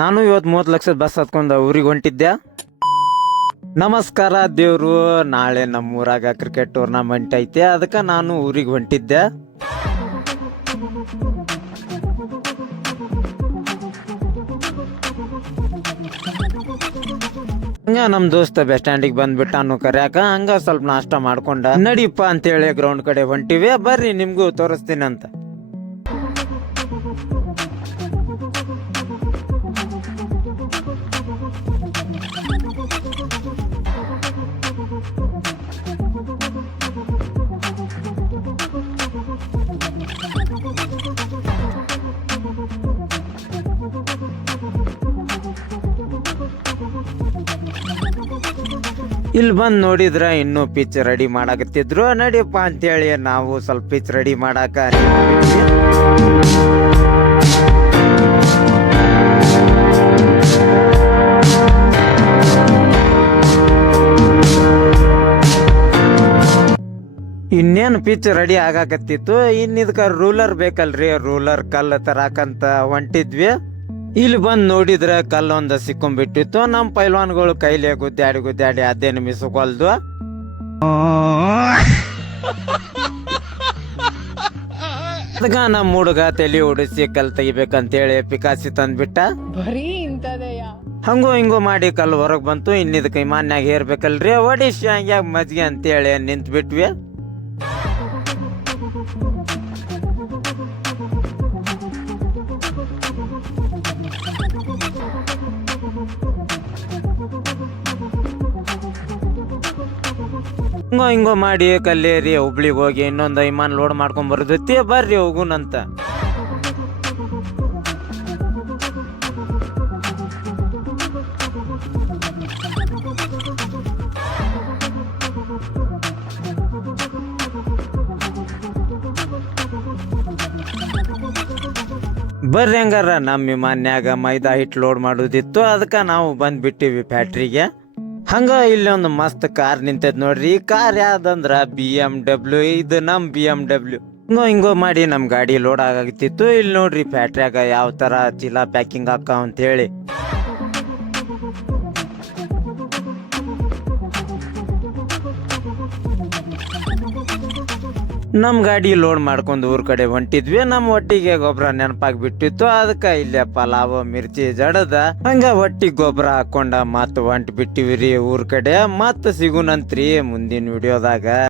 ನಾನು ಇವತ್ತು 30 ಲಕ್ಷದ ಬಸ್ ಹತ್ಕೊಂಡು ಊರಿಗೆ ಹೊಂಟಿದ್ದೆ. ನಮಸ್ಕಾರ ದೇವ್ರು. ನಾಳೆ ನಮ್ಮೂರಾಗ ಕ್ರಿಕೆಟ್ ಟೂರ್ನಮೆಂಟ್ ಐತೆ, ಅದಕ್ಕೆ ನಾನು ಊರಿಗೆ ಹೊಂಟಿದ್ದೆ. ಹಂಗ ನಮ್ ದೋಸ್ತ ಬಸ್ ಸ್ಟ್ಯಾಂಡಿಗೆ ಬಂದ್ಬಿಟ್ಟ ಅನ್ನು ಕರ್ಯಾಕ. ಹಂಗ ಸ್ವಲ್ಪ ನಾಷ್ಟ ಮಾಡ್ಕೊಂಡ ನಡಿಪ್ಪ ಅಂತೇಳಿ ಗ್ರೌಂಡ್ ಕಡೆ ಹೊಂಟಿವಿ. ಬರ್ರಿ ನಿಮ್ಗೂ ತೋರಿಸ್ತೀನಿ ಅಂತ. ಇಲ್ಲಿ ಬಂದ್ ನೋಡಿದ್ರ ಇನ್ನು ಪಿಚ್ ರೆಡಿ ಮಾಡಾಕತ್ತಿದ್ರು. ನಡಿಯಪ್ಪ ಅಂತೇಳಿ ನಾವು ಸ್ವಲ್ಪ ಪಿಚ್ ರೆಡಿ ಮಾಡಾಕ ಇನ್ನೇನು ಪಿಚ್ ರೆಡಿ ಆಗಾಕತ್ತಿತ್ತು. ಇದಕ್ಕ ರೂಲರ್ ಬೇಕಲ್ರಿ, ರೂಲರ್ ಕಲ್ಲು ತರಾಕಂತ ಹೊಂಟಿದ್ವಿ. ಇಲ್ಲಿ ಬಂದ್ ನೋಡಿದ್ರ ಕಲ್ಲೊಂದ ಸಿಕ್ಕೊಂಡ್ಬಿಟ್ಟಿತ್ತು. ನಮ್ ಪೈಲ್ವಾನ್ಗಳು ಕೈಲಿ ಗುದ್ದಾಡಿ ಅದೇನು ಮಿಸ್ಕೊಲ್ದು. ಅದಕ್ಕ ನಮ್ ಹುಡುಗ ತಲೆ ಉಡಿಸಿ ಕಲ್ ತೆಗಿಬೇಕಂತೇಳಿ ಪಿಕಾಸಿ ತಂದ್ಬಿಟ್ಟ. ಹಂಗೋ ಹಿಂಗೋ ಮಾಡಿ ಕಲ್ಲು ಹೊರಗ್ ಬಂತು. ಇನ್ನಿದಕ್ಕೆ ವಿಮಾನ್ಯಾಗ ಹೇರ್ಬೇಕಲ್ರಿ, ಒಡಿಶಿ ಹಂಗ್ಯಾಗ ಮಜ್ಗೆ ಅಂತೇಳಿ ನಿಂತ್ ಬಿಟ್ವಿ. ಹಿಂಗೋ ಮಾಡಿ ಕಲ್ಲೇರಿ ಹುಬ್ಳಿಗೆ ಹೋಗಿ ಇನ್ನೊಂದು ವಿಮಾನ ಲೋಡ್ ಮಾಡ್ಕೊಂಡ್ ಬರೋದೈತಿ. ಬರ್ರಿ ಹೋಗುನಂತ. ಬರ್ರಿ ಹಂಗಾರ ನಮ್ಮ ವಿಮಾನ್ಯಾಗ ಮೈದಾ ಹಿಟ್ ಲೋಡ್ ಮಾಡೋದಿತ್ತು. ಅದಕ್ಕೆ ನಾವು ಬಂದ್ಬಿಟ್ಟಿವಿ ಫ್ಯಾಕ್ಟ್ರಿಗೆ. ಹಂಗ ಇಲ್ಲಿ ಒಂದು ಮಸ್ತ್ ಕಾರ್ ನಿಂತೈತ್ ನೋಡ್ರಿ. ಈ ಕಾರ್ ಯಾವ್ದಂದ್ರ BMW. ಇದು ನಮ್ BMW. ಹಿಂಗೋ ಮಾಡಿ ನಮ್ ಗಾಡಿ ಲೋಡ್ ಆಗತ್ತಿತ್ತು. ಇಲ್ಲಿ ನೋಡ್ರಿ ಫ್ಯಾಕ್ಟ್ರಿಯಾಗ ಯಾವ ತರ ಚೀಲ ಪ್ಯಾಕಿಂಗ್ ಹಾಕಾವ ಅಂತ ಹೇಳಿ. ನಮ್ ಗಾಡಿ ಲೋಡ್ ಮಾಡ್ಕೊಂಡು ಊರ್ ಕಡೆ ಹೊಂಟಿದ್ವಿ. ನಮ್ ಒಟ್ಟಿಗೆ ಗೊಬ್ಬರ ನೆನಪಾಗ್ಬಿಟ್ಟಿತ್ತು. ಅದಕ್ಕ ಇಲ್ಲೇ ಪಲಾವ್ ಮಿರ್ಚಿ ಜಡದ ಹಂಗ ಒಟ್ಟಿಗೆ ಗೊಬ್ಬರ ಹಾಕೊಂಡ ಮತ್ ಹೊಂಟ್ ಬಿಟ್ಟಿವ್ರಿ ಊರ್ ಕಡೆ. ಮತ್ ಸಿಗುನಂತ್ರಿ ಮುಂದಿನ ವಿಡಿಯೋದಾಗ.